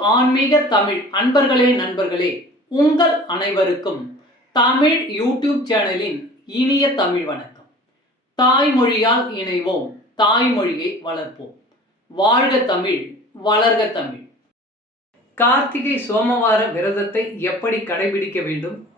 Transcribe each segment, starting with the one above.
ஆன்மீக தமிழ். அன்பர்களே நண்பர்களே உங்கள் அனைவருக்கும் தமிழ் யூடியூப் சேனலின் இனிய தமிழ் வணக்கம். தாய்மொழியால் இணைவோம். தாய்மொழியை வளர்ப்போம். வாழ்க தமிழ் வளர்க தமிழ். கார்த்திகை சோமவார விரதத்தை எப்படி கடைபிடிக்க வேண்டும்?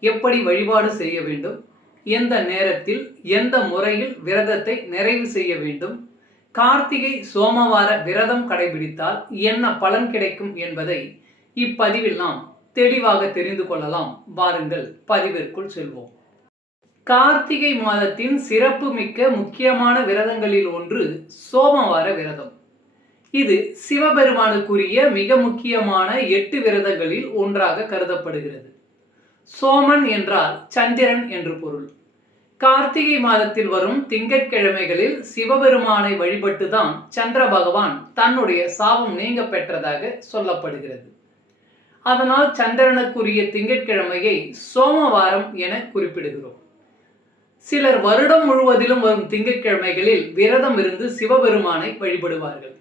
எப்படி வழிபாடு செய்ய வேண்டும்? எந்த நேரத்தில் எந்த முறையில் விரதத்தை நிறைவு செய்ய வேண்டும்? கார்த்திகை சோமவார விரதம் கடைபிடித்தால் என்ன பலன் கிடைக்கும் என்பதை இப்பதிவில் நாம் தெளிவாக தெரிந்து கொள்ளலாம். வாருங்கள் பதிவிற்குள் செல்வோம். கார்த்திகை மாதத்தின் சிறப்பு மிக்க முக்கியமான விரதங்களில் ஒன்று சோமவார விரதம். இது சிவபெருமானுக்குரிய மிக முக்கியமான எட்டு விரதங்களில் ஒன்றாக கருதப்படுகிறது. சோமன் என்றால் சந்திரன் என்று பொருள். கார்த்திகை மாதத்தில் வரும் திங்கட்கிழமைகளில் சிவபெருமானை வழிபட்டுதான் சந்திர பகவான் தன்னுடைய சாபம் நீங்க பெற்றதாக சொல்லப்படுகிறது. அதனால் சந்திரனுக்குரிய திங்கட்கிழமையை சோமவாரம் என குறிப்பிடுகிறோம். சிலர் வருடம் முழுவதிலும் வரும் திங்கட்கிழமைகளில் விரதம் இருந்து சிவபெருமானை வழிபடுவார்கள்.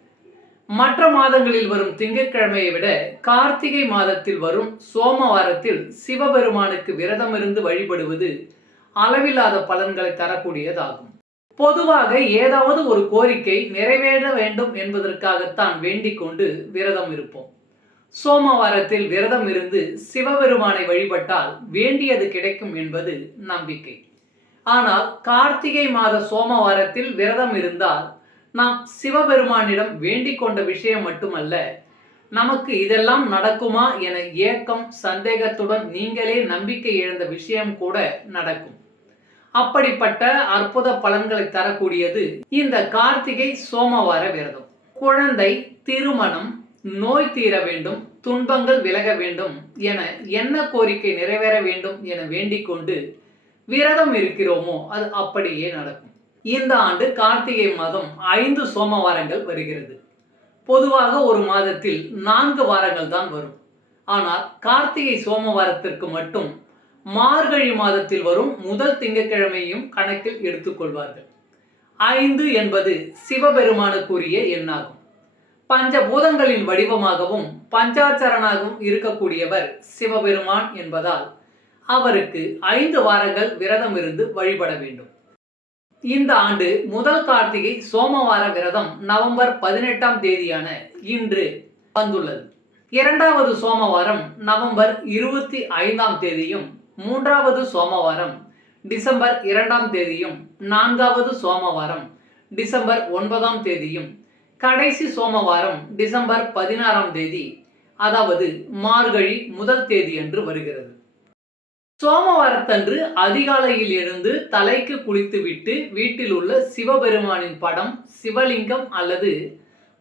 மற்ற மாதங்களில் வரும் திங்கட்கிழமையை விட கார்த்திகை மாதத்தில் வரும் சோமவாரத்தில் சிவபெருமானுக்கு விரதம் இருந்து வழிபடுவது அளவில்லாத பலன்களை தரக்கூடியதாகும். பொதுவாக ஏதாவது ஒரு கோரிக்கை நிறைவேற வேண்டும் என்பதற்காகத்தான் வேண்டிக் கொண்டு விரதம் இருப்போம். சோமவாரத்தில் விரதம் இருந்து சிவபெருமானை வழிபட்டால் வேண்டியது கிடைக்கும் என்பது நம்பிக்கை. ஆனால் கார்த்திகை மாத சோமவாரத்தில் விரதம் இருந்தால் நாம் சிவபெருமானிடம் வேண்டிக் கொண்ட விஷயம் மட்டுமல்ல நமக்கு இதெல்லாம் நடக்குமா என ஏக்கம் சந்தேகத்துடன் நீங்களே நம்பிக்கை இழந்த விஷயம் கூட நடக்கும். அப்படிப்பட்ட அற்புத பலன்களை தரக்கூடியது இந்த கார்த்திகை சோமவார விரதம். குழந்தை திருமணம் நோய் தீர வேண்டும் துன்பங்கள் விலக வேண்டும் என என்ன கோரிக்கை நிறைவேற வேண்டும் என வேண்டிக் கொண்டு விரதம் இருக்கிறோமோ அது அப்படியே நடக்கும். இந்த ஆண்டு கார்த்திகை மாதம் ஐந்து சோமவாரங்கள் வருகிறது. பொதுவாக ஒரு மாதத்தில் நான்கு வாரங்கள் தான் வரும். ஆனால் கார்த்திகை சோமவாரத்திற்கு மட்டும் மார்கழி மாதத்தில் வரும் முதல் திங்கட்கிழமையும் கணக்கில் எடுத்துக்கொள்வார்கள். ஐந்து என்பது சிவபெருமானுக்குரிய எண்ணாகும். பஞ்சபூதங்களின் வடிவமாகவும் பஞ்சாச்சரனாகவும் இருக்கக்கூடியவர் சிவபெருமான் என்பதால் அவருக்கு ஐந்து வாரங்கள் விரதம் இருந்து வழிபட வேண்டும். இந்த ஆண்டு முதல் கார்த்திகை சோமவார விரதம் நவம்பர் பதினெட்டாம் தேதியான இன்று வந்துள்ளது. இரண்டாவது சோமவாரம் நவம்பர் இருபத்தி ஐந்தாம் தேதியும் மூன்றாவது சோமவாரம் டிசம்பர் இரண்டாம் தேதியும் நான்காவது சோமவாரம் டிசம்பர் ஒன்பதாம் தேதியும். கடைசி சோமவாரம் டிசம்பர் பதினாறாம் தேதி அதாவது மார்கழி முதல் தேதி என்று வருகிறது. சோமவாரத்தன்று அதிகாலையில் எழுந்து தலைக்கு குளித்துவிட்டு வீட்டில் உள்ள சிவபெருமானின் படம் சிவலிங்கம் அல்லது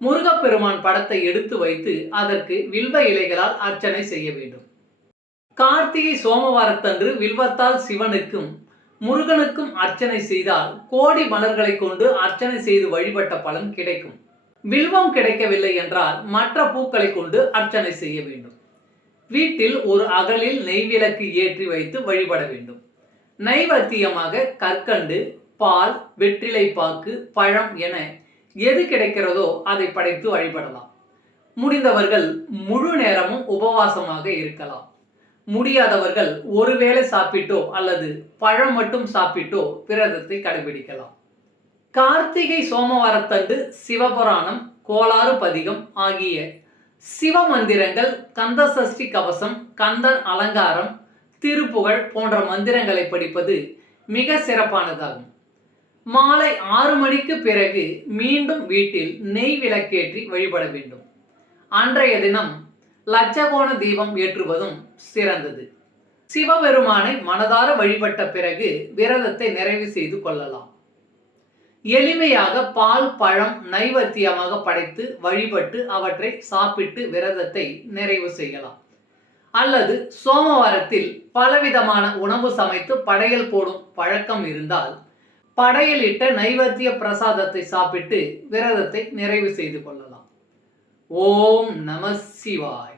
முருகப்பெருமான் படத்தை எடுத்து வைத்து அதற்கு வில்வ இலைகளால் அர்ச்சனை செய்ய வேண்டும். கார்த்திகை சோமவாரத்தன்று வில்வத்தால் சிவனுக்கும் முருகனுக்கும் அர்ச்சனை செய்தால் கோடி மலர்களை கொண்டு அர்ச்சனை செய்து வழிபட்ட பலன் கிடைக்கும். வில்வம் கிடைக்கவில்லை என்றால் மற்ற பூக்களை கொண்டு அர்ச்சனை செய்ய வேண்டும். வீட்டில் ஒரு அகலில் நெய்விளக்கு ஏற்றி வைத்து வழிபட வேண்டும். நைவத்தியமாக கற்கண்டு பால் வெற்றிலை பாக்கு பழம் என எது கிடைக்கிறதோ அதை படைத்து வழிபடலாம். முடிந்தவர்கள் முழு நேரமும் உபவாசமாக இருக்கலாம். முடியாதவர்கள் ஒருவேளை சாப்பிட்டோ அல்லது பழம் மட்டும் சாப்பிட்டோ விரதத்தை கடைபிடிக்கலாம் கார்த்திகை சோமவாரத்தன்று சிவபுராணம் கோளாறு பதிகம் ஆகிய சிவ மந்திரங்கள் கந்த சஷ்டி கவசம் கந்தன் அலங்காரம் திருப்புகழ் போன்ற மந்திரங்களை படிப்பது மிக சிறப்பானதாகும். மாலை ஆறு மணிக்கு பிறகு மீண்டும் வீட்டில் நெய் விளக்கேற்றி வழிபட வேண்டும். அன்றைய தினம் லட்சகோண தீபம் ஏற்றுவதும் சிறந்தது. சிவபெருமானை மனதார வழிபட்ட பிறகு விரதத்தை நிறைவு செய்து கொள்ளலாம். எளிமையாக பால் பழம் நைவத்தியமாக படைத்து வழிபட்டு அவற்றை சாப்பிட்டு விரதத்தை நிறைவு செய்யலாம். அல்லது சோமவாரத்தில் பலவிதமான உணவு சமைத்து படையல் போடும் பழக்கம் இருந்தால் படையலிட்ட நைவேத்திய பிரசாதத்தை சாப்பிட்டு விரதத்தை நிறைவு செய்து கொள்ளலாம். ஓம் நம சிவாய்.